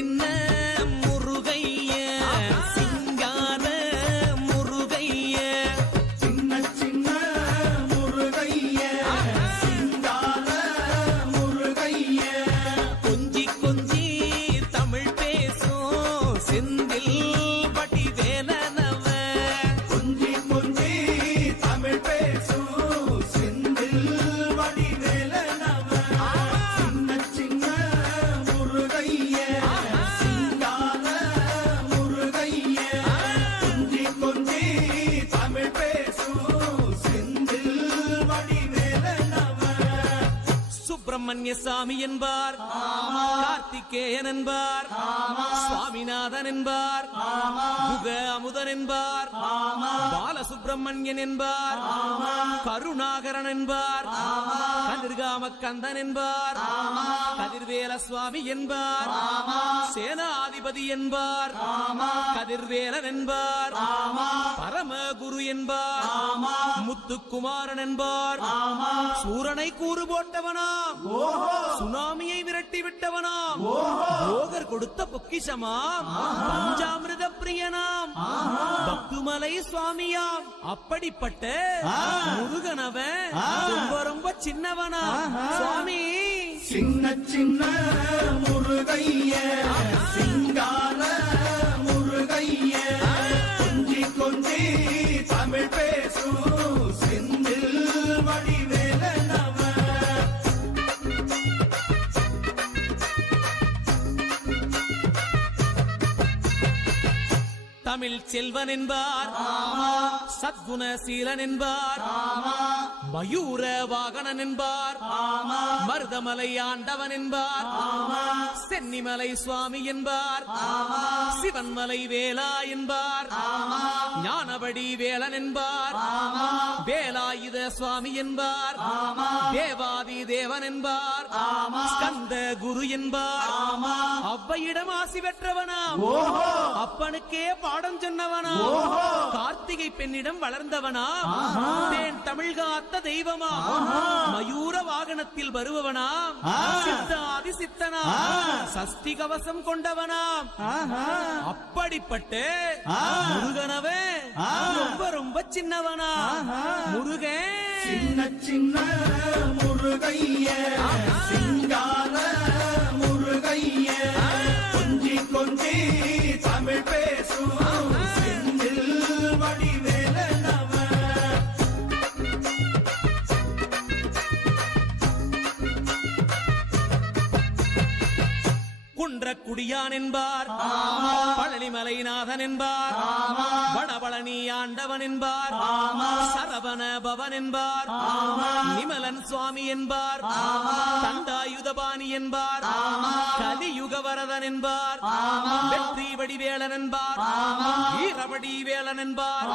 சின்ன முருகைய சிங்கார முருகைய சின்ன சின்ன முருகைய சிங்கார முருகைய கொஞ்சி கொஞ்சி தமிழ் பேசும் செந்தில் பட்டி வேலனவ கொஞ்சி கொஞ்சி தமிழ் பேசும் செந்தில் வடிவேலனவ சின்ன சின்ன முருகைய சிங்கார முருகைய கொஞ்சி கொஞ்சி தமிழ் பேசும் செந்தில் வடிவேலனவ சுப்பிரமணிய சாமி என்பார் கார்த்திகேயன் என்பார் சுவாமிநாதன் என்பார் குக அமுதன் என்பார் பாலசுப்பிரமணியன் என்பார் கருணாகரன் என்பார் கதிர்காம கந்தன் என்பார் கதிர்வேல சுவாமி என்பார் சேனாதிபதி என்பார் கதிர்வேலன் என்பார் பரமகுரு என்பார் முத்துக்குமாரன் என்பார் சூரனை கூறு போட்டவனாம் சுனாமியை விரட்டி விட்டவனாம் போகர் கொடுத்த பொக்கிஷமாம் பஞ்சாமிரத பிரியனாம் பக்துமலை சுவாமியாம் அப்படிப்பட்ட முருகனவன் ரொம்ப ரொம்ப சின்னவனா சுவாமி சின்ன சின்ன முருகைய சிங்கார முருகைய கொஞ்சி கொஞ்சி தமிழ் பேசும் செந்தில் வடிவேலனவ தமிழ் செல்வன் என்பார் சத்குணசீலன் என்பார் மயூர வாகனன் என்பார் மருதமலை ஆண்டவன் என்பார் சென்னிமலை சுவாமி என்பார் சிவன்மலை வேலா என்பார் ஞானபடி வேலன் என்பார் வேலாயுத சுவாமி என்பார் தேவாதி தேவன் என்பார் ஸ்கந்த குரு என்பார் அவ்வையிடம் ஆசி பெற்றவனாம் அப்பனுக்கே பாடம் சொன்னவனா கார்த்திகை பெண்ணிடம் வளர்ந்தவனா தேன் தமிழ் காத்த தெய்வமா மயூர வாகனத்தில் வருபவனாம் சித்தாதி சித்தனா சஷ்டி கவசம் கொண்டவனாம் அப்படிப்பட்ட முருகனவே ரொம்ப ரொம்ப சின்னவனா முருகன் சின்ன சின்ன முருகைய சிங்கார முருகைய கொஞ்சி கொஞ்சி தமிழ் பேசும் செந்தில் வடிவேலனவ குன்றக்குடியான் என்பார் பழனிமலைநாதன் என்பார் வடபழனி ஆண்டவன் என்பார் சரவண பவன் என்பார் நிமலன் சுவாமி என்பார் தண்டாயுதபாணி என்பார் கலியுக வரதன் என்பார் வெற்றி வடிவேலன் என்பார் வீரவடி வேலன் என்பார்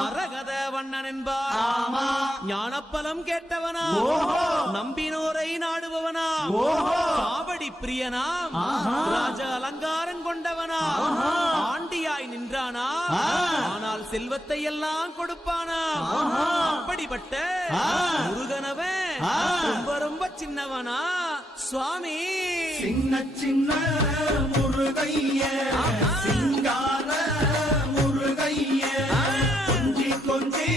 மரகத வண்ணன் என்பார் ஞானப்பலம் கேட்டவனா நம்பினோரை நாடுபவனா காவடி பிரியனாம் ராஜ அலங்காரம் கொண்டவனா ஆண்டியாய் நின்றானா ஆனால் செல்வத்தை எல்லாம் கொடுப்பானா அப்படிப்பட்ட முருகனவன் ரொம்ப ரொம்ப சின்னவனா சுவாமி சின்ன சின்ன முருகைய சிங்கார முருகைய கொஞ்சி கொஞ்சி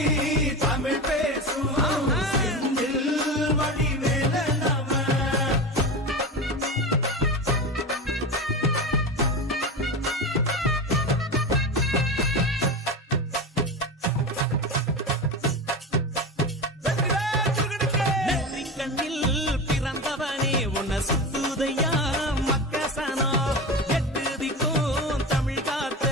தமிழ் பேசும் செந்தில் வடிவேலனவ சுத்துதையா மக்கசனோ எட்டு திக்கும் தமிழ் காத்த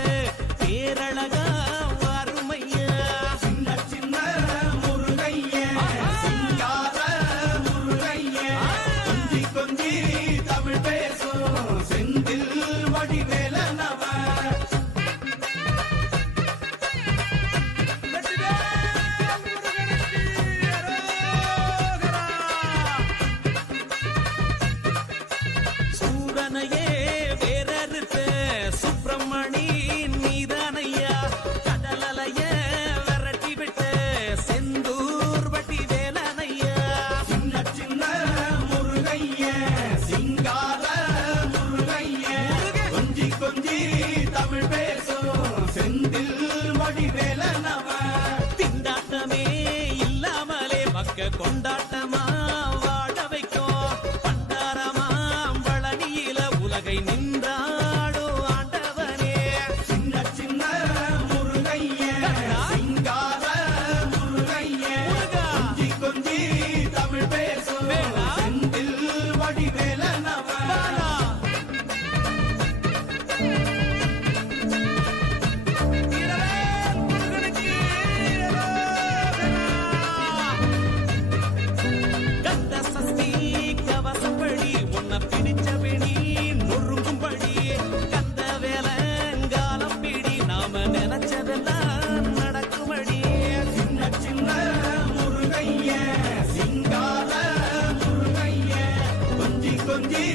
கொஞ்சி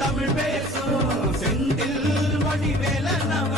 தமிழ் பேசும் செந்தில் வடிவேல நம